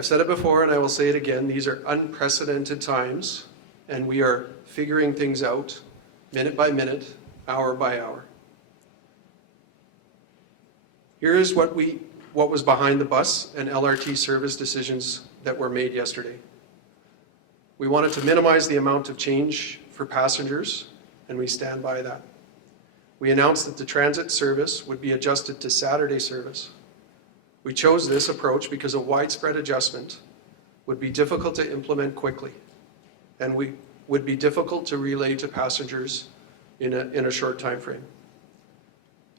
I've said it before and I will say it again, these are unprecedented times and we are figuring things out minute by minute, hour by hour. Here is what was behind the bus and LRT service decisions that were made yesterday. We wanted to minimize the amount of change for passengers, and we stand by that. We announced that the transit service would be adjusted to Saturday service. We chose this approach because a widespread adjustment would be difficult to implement quickly, and would be difficult to relay to passengers in a short time frame.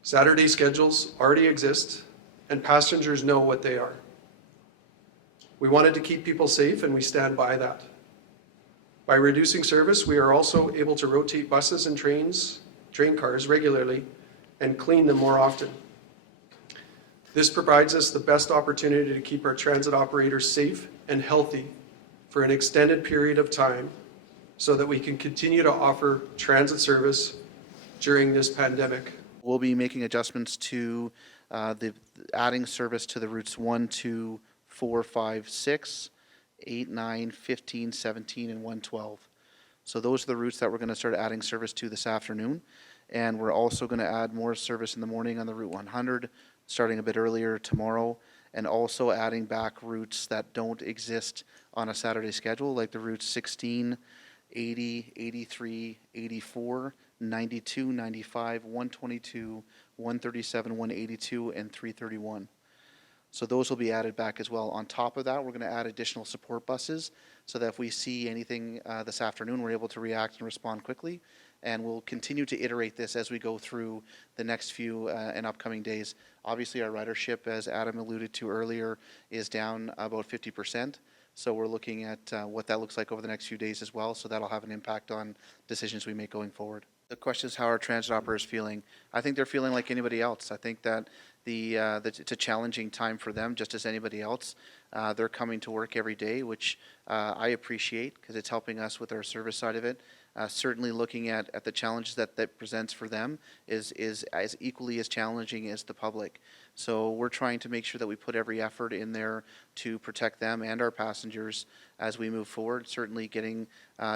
Saturday schedules already exist, and passengers know what they are. We wanted to keep people safe, and we stand by that. By reducing service, we are also able to rotate buses and train cars regularly and clean them more often. This provides us the best opportunity to keep our transit operators safe and healthy for an extended period of time so that we can continue to offer transit service during this pandemic. We'll be making adjustments to adding service to the routes 1, 2, 4, 5, 6, 8, 9, 15, 17, and 112. So those are the routes that we're going to start adding service to this afternoon. And we're also going to add more service in the morning on the Route 100, starting a bit earlier tomorrow, and also adding back routes that don't exist on a Saturday schedule, like the routes 16, 80, 83, 84, 92, 95, 122, 137, 182, and 331. So those will be added back as well. On top of that, we're going to add additional support buses so that if we see anything this afternoon, we're able to react and respond quickly. And we'll continue to iterate this as we go through the next few and upcoming days. Obviously, our ridership, as Adam alluded to earlier, is down about 50%. So we're looking at what that looks like over the next few days as well. So that'll have an impact on decisions we make going forward. The question is how are transit operators feeling? I think they're feeling like anybody else. I think that it's a challenging time for them, just as anybody else. They're coming to work every day, which I appreciate because it's helping us with our service side of it. Certainly looking at the challenges that presents for them is as equally as challenging as the public. So we're trying to make sure that we put every effort in there to protect them and our passengers as we move forward, certainly getting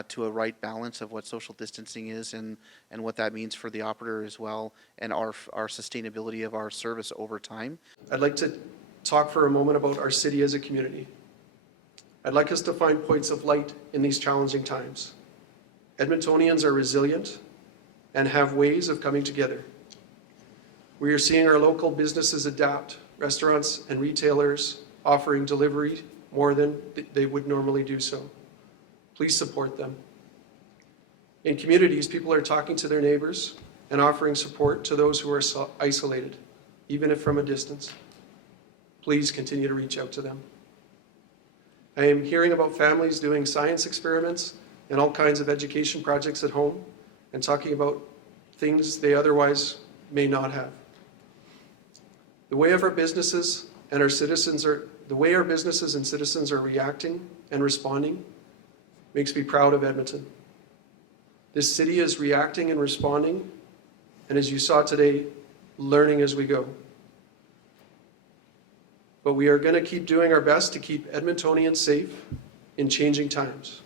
to a right balance of what social distancing is and what that means for the operator as well, and our sustainability of our service over time. I'd like to talk for a moment about our city as a community. I'd like us to find points of light in these challenging times. Edmontonians are resilient and have ways of coming together. We are seeing our local businesses adapt, restaurants and retailers offering delivery more than they would normally do so. Please support them. In communities, people are talking to their neighbors and offering support to those who are isolated, even if from a distance. Please continue to reach out to them. I am hearing about families doing science experiments and all kinds of education projects at home and talking about things they otherwise may not have. The way our businesses and citizens are reacting and responding makes me proud of Edmonton. This city is reacting and responding, and as you saw today, learning as we go. But we are going to keep doing our best to keep Edmontonians safe in changing times.